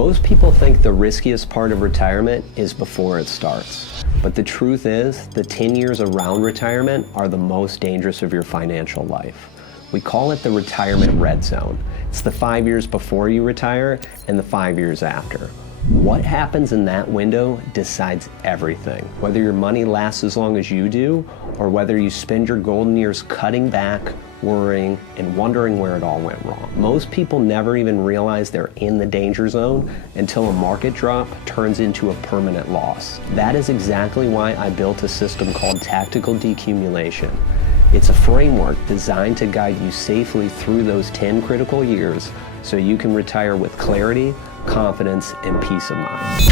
Most people think the riskiest part of retirement is before it starts. But the truth is, the 10 years around retirement are the most dangerous of your financial life. We call it the retirement red zone. It's the 5 years before you retire and the 5 years after. What happens in that window decides everything. Whether your money lasts as long as you do, or whether you spend your golden years cutting back, worrying, and wondering where it all went wrong. Most people never even realize they're in the danger zone until a market drop turns into a permanent loss. That is exactly why I built a system called tactical decumulation. It's a framework designed to guide you safely through those 10 critical years so you can retire with clarity, confidence, and peace of mind.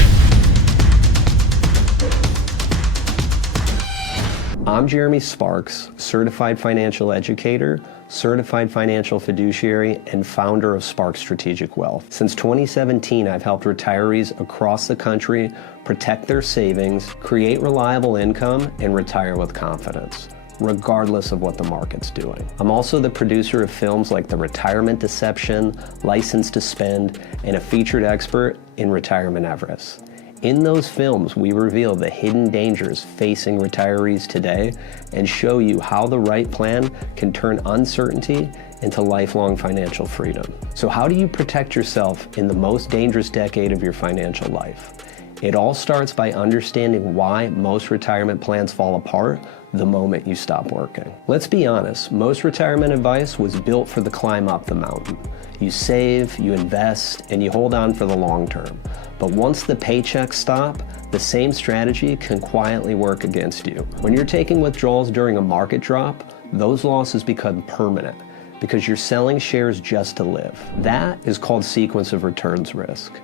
I'm Jeremy Sparks, certified financial educator, certified financial fiduciary, and founder of Sparks Strategic Wealth. Since 2017, I've helped retirees across the country protect their savings, create reliable income, and retire with confidence, regardless of what the market's doing. I'm also the producer of films like The Retirement Deception, License to Spend, and a featured expert in Retirement Everest. In those films, we reveal the hidden dangers facing retirees today and show you how the right plan can turn uncertainty into lifelong financial freedom. So how do you protect yourself in the most dangerous decade of your financial life? It all starts by understanding why most retirement plans fall apart the moment you stop working. Let's be honest, most retirement advice was built for the climb up the mountain. You save, you invest, and you hold on for the long term. But once the paychecks stop, the same strategy can quietly work against you. When you're taking withdrawals during a market drop, those losses become permanent because you're selling shares just to live. That is called sequence of returns risk.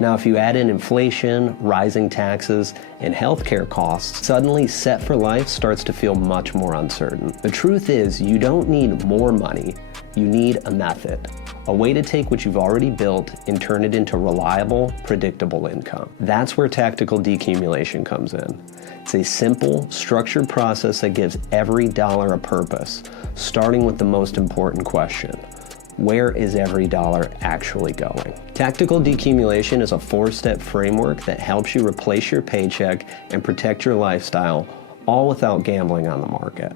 Now, if you add in inflation, rising taxes, and healthcare costs, suddenly Set for Life starts to feel much more uncertain. The truth is, you don't need more money, you need a method. A way to take what you've already built and turn it into reliable, predictable income. That's where tactical decumulation comes in. It's a simple, structured process that gives every dollar a purpose, starting with the most important question. Where is every dollar actually going? Tactical decumulation is a 4-step framework that helps you replace your paycheck and protect your lifestyle, all without gambling on the market.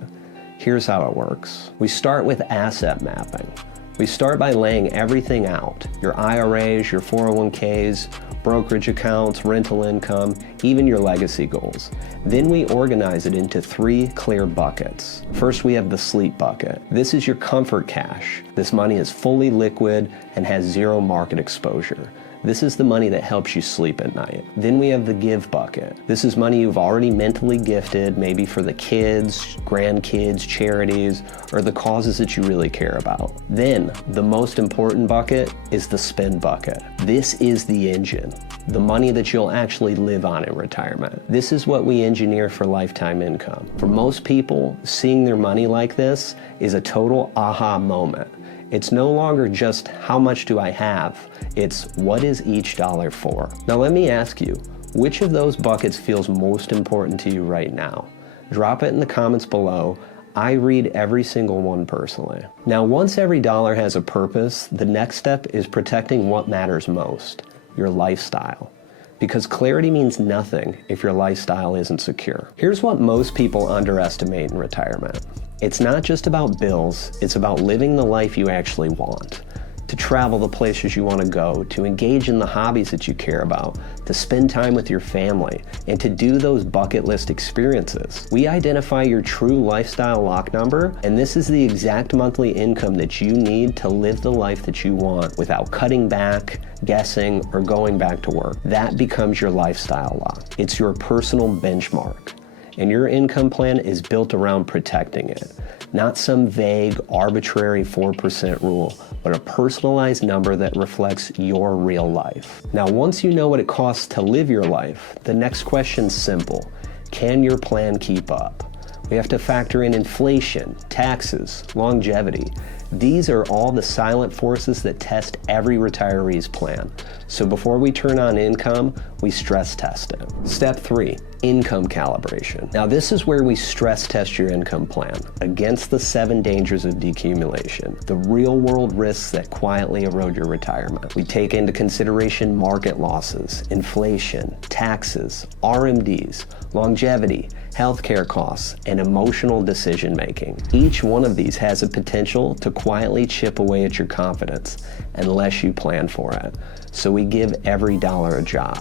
Here's how it works. We start with asset mapping. We start by laying everything out, your IRAs, your 401ks, brokerage accounts, rental income, even your legacy goals. Then we organize it into 3 clear buckets. First, we have the sleep bucket. This is your comfort cash. This money is fully liquid and has 0 market exposure. This is the money that helps you sleep at night. Then we have the give bucket. This is money you've already mentally gifted, maybe for the kids, grandkids, charities, or the causes that you really care about. Then, the most important bucket is the spend bucket. This is the engine, the money that you'll actually live on in retirement. This is what we engineer for lifetime income. For most people, seeing their money like this is a total aha moment. It's no longer just how much do I have, it's what is each dollar for. Now let me ask you, which of those buckets feels most important to you right now? Drop it in the comments below. I read every single one personally. Now once every dollar has a purpose, the next step is protecting what matters most, your lifestyle. Because clarity means nothing if your lifestyle isn't secure. Here's what most people underestimate in retirement. It's not just about bills, it's about living the life you actually want. To travel the places you want to go, to engage in the hobbies that you care about, to spend time with your family, and to do those bucket list experiences. We identify your true lifestyle lock number, and this is the exact monthly income that you need to live the life that you want without cutting back, guessing, or going back to work. That becomes your lifestyle lock. It's your personal benchmark. And your income plan is built around protecting it. Not some vague, arbitrary 4% rule, but a personalized number that reflects your real life. Now, once you know what it costs to live your life, the next question's simple. Can your plan keep up? We have to factor in inflation, taxes, longevity. These are all the silent forces that test every retiree's plan. So before we turn on income, we stress test it. Step 3, income calibration. Now this is where we stress test your income plan against the 7 dangers of decumulation, the real world risks that quietly erode your retirement. We take into consideration market losses, inflation, taxes, RMDs, longevity, healthcare costs, and emotional decision making. Each one of these has a potential to quietly chip away at your confidence unless you plan for it. So we give every dollar a job.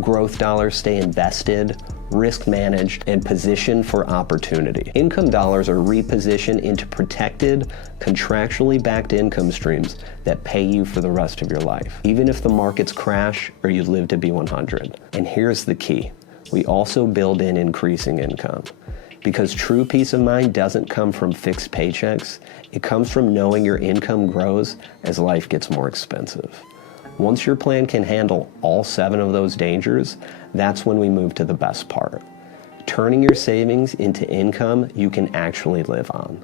Growth dollars stay invested, risk managed, and positioned for opportunity. Income dollars are repositioned into protected, contractually backed income streams that pay you for the rest of your life, even if the markets crash or you live to be 100. And here's the key. We also build in increasing income. Because true peace of mind doesn't come from fixed paychecks, it comes from knowing your income grows as life gets more expensive. Once your plan can handle all 7 of those dangers, that's when we move to the best part. Turning your savings into income you can actually live on.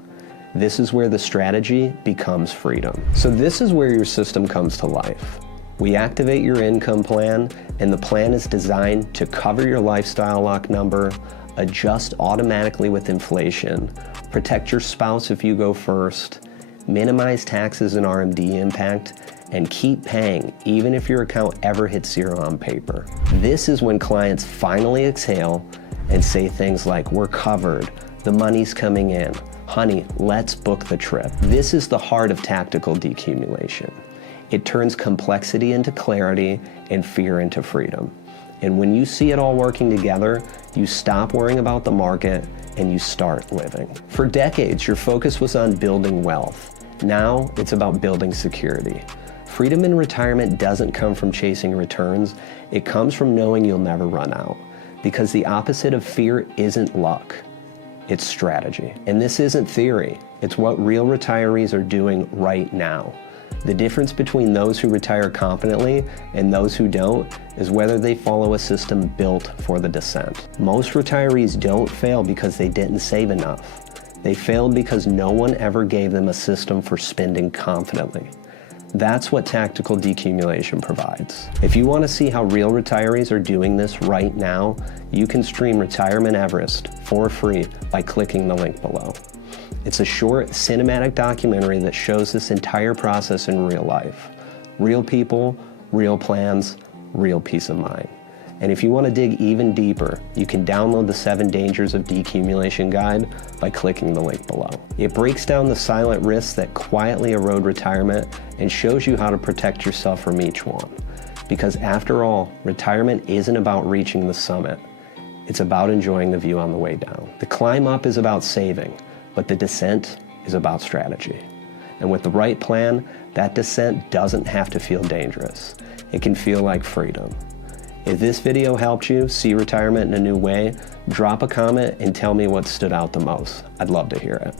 This is where the strategy becomes freedom. So this is where your system comes to life. We activate your income plan, and the plan is designed to cover your lifestyle lock number, adjust automatically with inflation, protect your spouse if you go first, minimize taxes and RMD impact, and keep paying even if your account ever hits 0 on paper. This is when clients finally exhale and say things like, "We're covered, the money's coming in, honey, let's book the trip." This is the heart of tactical decumulation. It turns complexity into clarity and fear into freedom. And when you see it all working together, you stop worrying about the market and you start living. For decades, your focus was on building wealth. Now it's about building security. Freedom in retirement doesn't come from chasing returns. It comes from knowing you'll never run out. Because the opposite of fear isn't luck, it's strategy. And this isn't theory. It's what real retirees are doing right now. The difference between those who retire confidently and those who don't is whether they follow a system built for the descent. Most retirees don't fail because they didn't save enough. They failed because no one ever gave them a system for spending confidently. That's what tactical decumulation provides. If you want to see how real retirees are doing this right now, you can stream Retirement Everest for free by clicking the link below. It's a short, cinematic documentary that shows this entire process in real life. Real people, real plans, real peace of mind. And if you want to dig even deeper, you can download the 7 Dangers of Decumulation guide by clicking the link below. It breaks down the silent risks that quietly erode retirement and shows you how to protect yourself from each one. Because after all, retirement isn't about reaching the summit. It's about enjoying the view on the way down. The climb up is about saving, but the descent is about strategy. And with the right plan, that descent doesn't have to feel dangerous. It can feel like freedom. If this video helped you see retirement in a new way, drop a comment and tell me what stood out the most. I'd love to hear it.